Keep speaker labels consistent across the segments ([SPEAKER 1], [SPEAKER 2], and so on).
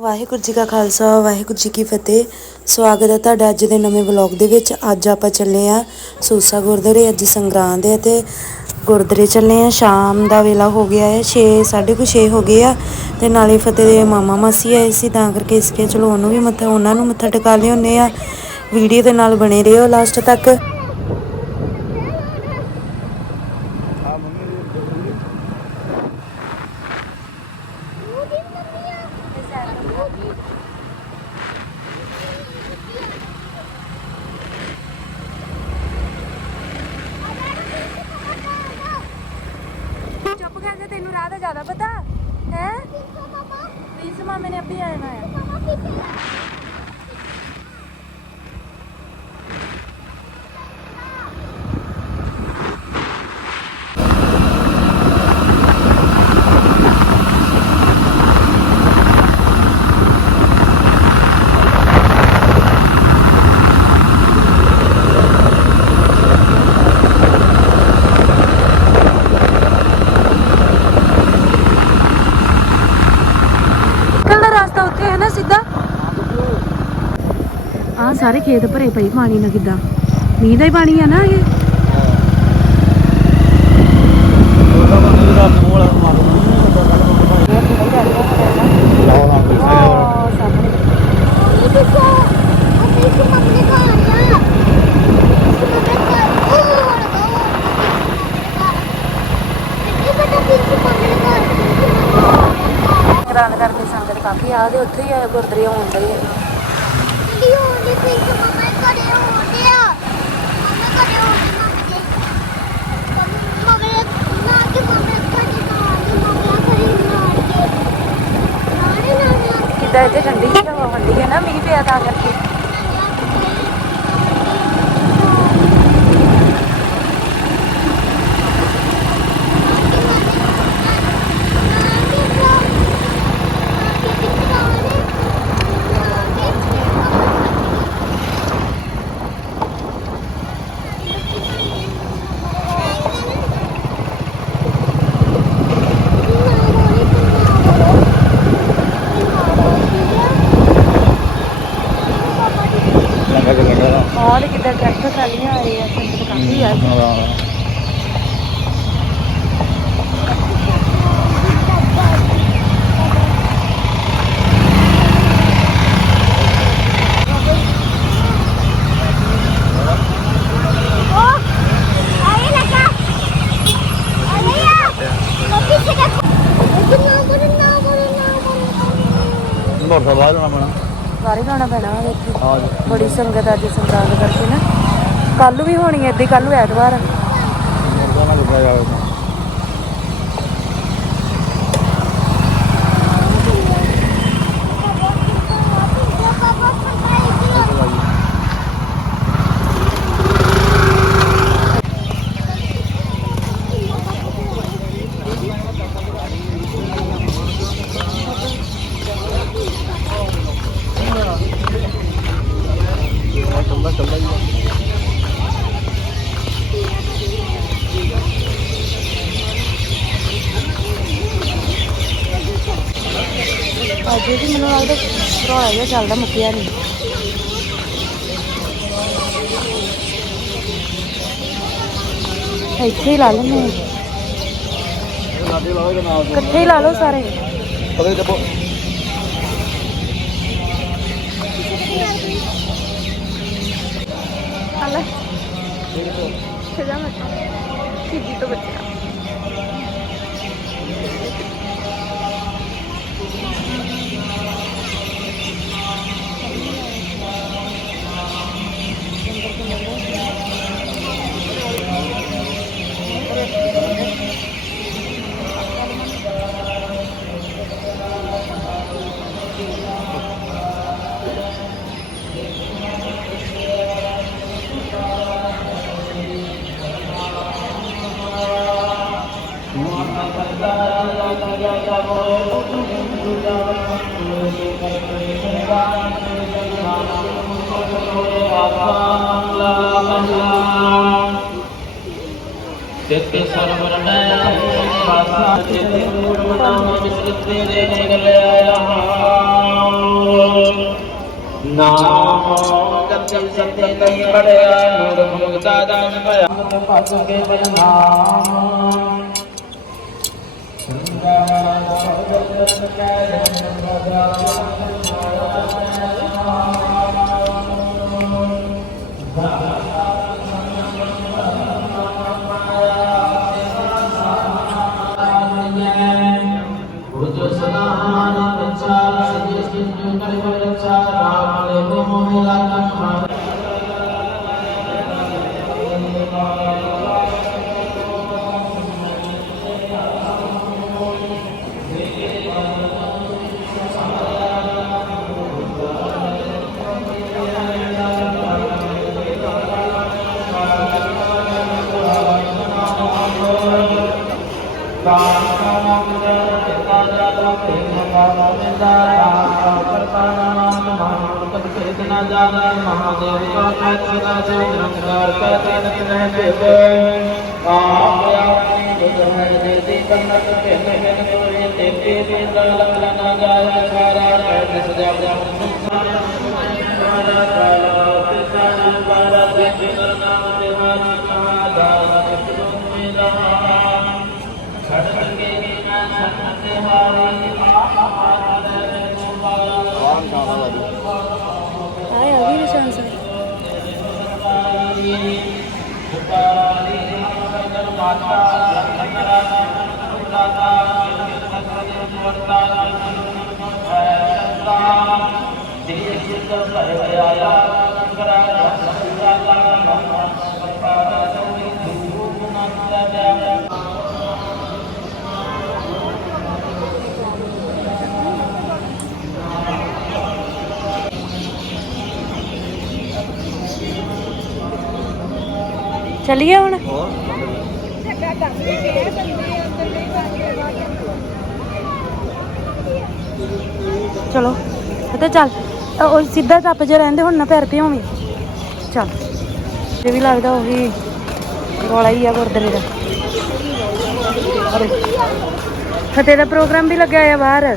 [SPEAKER 1] ਵਾਹਿਗੁਰੂ ਜੀ ਕਾ ਖਾਲਸਾ, ਵਾਹਿਗੁਰੂ ਜੀ ਕੀ ਫਤਿਹ। ਸਵਾਗਤ ਹੈ ਤੁਹਾਡਾ ਅੱਜ ਦੇ ਨਵੇਂ ਵਲੌਗ ਦੇ ਵਿੱਚ। ਅੱਜ ਆਪਾਂ ਚੱਲੇ ਆ ਸੂਸਾ ਗੁਰਦੁਆਰੇ, ਅੱਜ ਸੰਗਰਾਂਦ ਹੈ ਤੇ ਗੁਰਦੁਆਰੇ ਚੱਲੇ ਆ ਸ਼ਾਮ ਦਾ ਵੇਲਾ ਹੋ ਗਿਆ ਹੈ 6 6:30 ਛੇ ਹੋ ਗਏ ਆ ਤੇ ਨਾਲੇ ਫਤਿਹ ਦੇ ਮਾਮਾ ਮਾਸੀ ਆਏ ਸੀ, ਤਾਂ ਕਰਕੇ ਇਸਕੇ ਚਲੋ ਉਹਨੂੰ ਵੀ ਮੱਥਾ, ਉਹਨਾਂ ਨੂੰ ਮੱਥਾ ਟਿਕਾ ਲਿਆਉਂਦੇ ਆ ਵੀਡੀਓ ਦੇ ਨਾਲ ਬਣੇ ਰਹੋ ਲਾਸਟ ਤੱਕ। ਕਰ ਜਾ ਤੈਨੂੰ ਰਾਹ ਦਾ ਜ਼ਿਆਦਾ ਪਤਾ ਹੈ। ਪ੍ਰਿੰਸ ਮਾਮੇ ਨੇ ਅੱਪੀ ਆਇਆ ਆ ਕੱਲ ਦਾ ਰਸਤਾ ਉੱਥੇ ਹੈ ਨਾ ਸਿੱਧਾ ਆ ਸਾਰੇ ਖੇਤ ਭਰੇ ਪਈ ਪਾਣੀ ਨਾਲ ਕਿੱਦਾਂ? ਮੀਂਹ ਦਾ ਹੀ ਪਾਣੀ ਆ ਨਾ ਇਹ? ਗ੍ਰਾਂਡ ਕਰਕੇ ਸੰਗਤ ਕਾਫੀ ਆ, ਤੇ ਉੱਥੇ ਹੀ ਗੁਰਦੁਆਰੇ ਆਉਣ ਆ। ਕਿੱਦਾਂ ਇੱਥੇ ਠੰਡੀ ਜਿਹੀ ਹਵਾ ਹੁੰਦੀ ਹੈ ਨਾ ਮੀਂਹ ਪਿਆ ਤਾਂ ਕਰਕੇ। ਔਰ ਕਿੱਦਾਂ ਟਰੈਕਟਰ ਟਰਾਲੀਆਂ ਆ ਰਹੇ ਆ ਸੰਗਤ ਕਾਫੀ ਆ।
[SPEAKER 2] ਬਾਹਰ ਹੋਣਾ ਪੈਣਾ।
[SPEAKER 1] ਸਾਰੇ ਗਾਣਾ ਪੈਣਾ ਵਾ
[SPEAKER 2] ਜੀ।
[SPEAKER 1] ਬੜੀ ਸੰਗਤ ਅੱਜ ਸੰਗਰਾਂਦ ਕਰਕੇ ਨਾ। ਕੱਲ ਵੀ ਹੋਣੀ ਐ ਏਦਾਂ ਕੱਲ ਨੂੰ ਐਤਵਾਰ ਆ। ਅੱਜ ਵੀ ਮੈਨੂੰ ਲੱਗਦਾ ਭਰਾ ਜਿਹਾ ਚੱਲਦਾ ਮੁੱਕਿਆ ਨਹੀਂ ਇੱਥੇ ਹੀ ਲਾ
[SPEAKER 2] ਨਾਮ
[SPEAKER 1] ਇਕੱਠੇ ਹੀ ਲਾ ਲਓ ਸਾਰੇ।
[SPEAKER 2] ਪਤਾ ਚੱਪੋ
[SPEAKER 1] ਹਲੇ। ਸਜਾ ਮੈਂ ਸਿੱਧੀ ਤੋਂ ਬੱਚਾ
[SPEAKER 3] ਤਿਤ ਸਰਵਰਣੈ ਸਾਸਾ ਤਿਤ ਮੂੜ ਮਨਾਮ ਜਿਸ ਤੇਰੇ ਨਿਗਲ ਰਹਾ
[SPEAKER 1] ਨਾਮ ਜਪਿ ਸਤੇ ਨਹੀਂ ਪੜਿਆ ਮੂੜ ਮੁਗਦਾ ਦਾਨ ਭਇਆ ਭਗ ਕੇ ਬਨ ਨਾਮ ਬੁੱਧ ਮਹਾਦੇਵ ਕਾ ਕਹਿਤਾ ਸੇ ਕਾ ਤੀਨ ਨਹਿ ਭੇਦ ਆਪ ਆਪਣੀ ਦੇ ਦੀ ਕੰਨਕ ਕੇ ਨਹਿ ਤੇ ਤੇ ਤੇ ਲਗ ਲਗ ਸਾਰਾ ਕਹਿ ਸਜਾ ਜਾ ਸਾਰਾ ਕਾਲਾ ਤੁਮਾਰਾ
[SPEAKER 2] ਆਵਾਜ਼ ਖਾਣਾ ਵਾਲੀ
[SPEAKER 4] ਆਏ ਆ ਵੀ ਨਿਸ਼ਾਨ ਸੇ ਚੱਲੀਏ ਹੁਣ? ਚਲੋ ਅਤੇ ਚੱਲ ਉਹ ਸਿੱਧਾ ਟੱਪ ਜੇ ਰਹਿੰਦੇ ਹੁਣ ਨਾ ਪੈਰ ਭਿਉਵੀਂ ਚੱਲ ਇਹ ਵੀ ਲੱਗਦਾ ਉਹੀ ਰੌਲਾ ਹੀ ਆ ਗੁਰਦੁਆਰੇ ਦਾ। ਫਤਿਹ ਦਾ ਪ੍ਰੋਗਰਾਮ ਵੀ ਲੱਗਿਆ ਆ ਬਾਹਰ।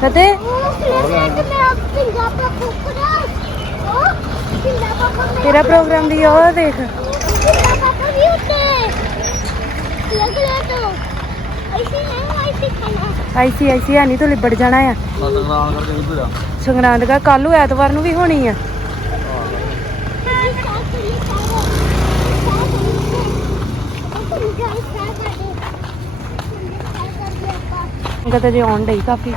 [SPEAKER 4] ਫਤਿਹ? ਤੇਰਾ ਪ੍ਰੋਗਰਾਮ ਆ ਉਹ ਦੇਖ। ਆਈਸੀ ਆਈਸੀ ਆ ਨਹੀਂ ਤੂੰ ਲਿਬੜ ਜਾਣਾ ਆ। ਸੰਗਰਾਂਦ ਦਾ ਕੱਲ ਨੂੰ ਐਤਵਾਰ ਨੂੰ ਵੀ ਹੋਣੀ ਆ। ਸੰਗਤ ਜੇ ਆਉਣ ਡਈ ਕਾਫੀ।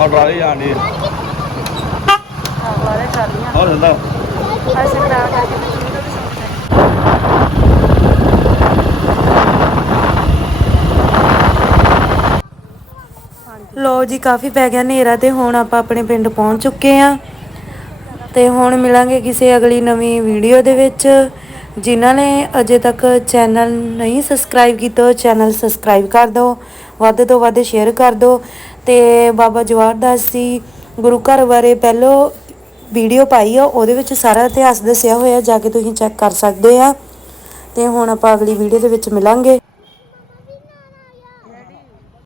[SPEAKER 2] ਆ ਟਰਾਲੀ ਆਂਦੀ
[SPEAKER 4] ਵਾਲੇ ਚਾਲੀਆਂ
[SPEAKER 2] ਹੋਰ ਹੁੰਦਾ
[SPEAKER 4] ਆ ਸੰਗਰਾਂਦ ਆ ਲੋ ਜੀ, ਕਾਫੀ ਪੈ ਗਿਆ ਹਨੇਰਾ ਤੇ ਹੁਣ ਆਪਾਂ ਆਪਣੇ ਪਿੰਡ ਪਹੁੰਚ ਚੁੱਕੇ ਆ ਤੇ ਹੁਣ ਮਿਲਾਂਗੇ ਕਿਸੇ ਅਗਲੀ ਨਵੀਂ ਵੀਡੀਓ ਦੇ ਵਿੱਚ। ਜਿਨ੍ਹਾਂ ਨੇ ਅਜੇ ਤੱਕ ਚੈਨਲ ਨਹੀਂ ਸਬਸਕ੍ਰਾਈਬ ਕੀਤਾ ਚੈਨਲ ਸਬਸਕ੍ਰਾਈਬ ਕਰ ਦਿਓ, ਵੱਧ ਤੋਂ ਵੱਧ ਸ਼ੇਅਰ ਕਰ ਦਿਓ। ਤੇ ਬਾਬਾ ਜਵਾਹਰ ਦਾਸ ਜੀ ਗੁਰੂ ਘਰ ਬਾਰੇ ਪਹਿਲੋ ਵੀਡੀਓ ਪਾਈ ਆ, ਉਹਦੇ ਵਿੱਚ ਸਾਰਾ ਇਤਿਹਾਸ ਦੱਸਿਆ ਹੋਇਆ, ਜਾ ਕੇ ਤੁਸੀਂ ਚੈੱਕ ਕਰ ਸਕਦੇ ਆ। ਤੇ ਹੁਣ ਆਪਾਂ ਅਗਲੀ ਵੀਡੀਓ ਦੇ ਵਿੱਚ ਮਿਲਾਂਗੇ।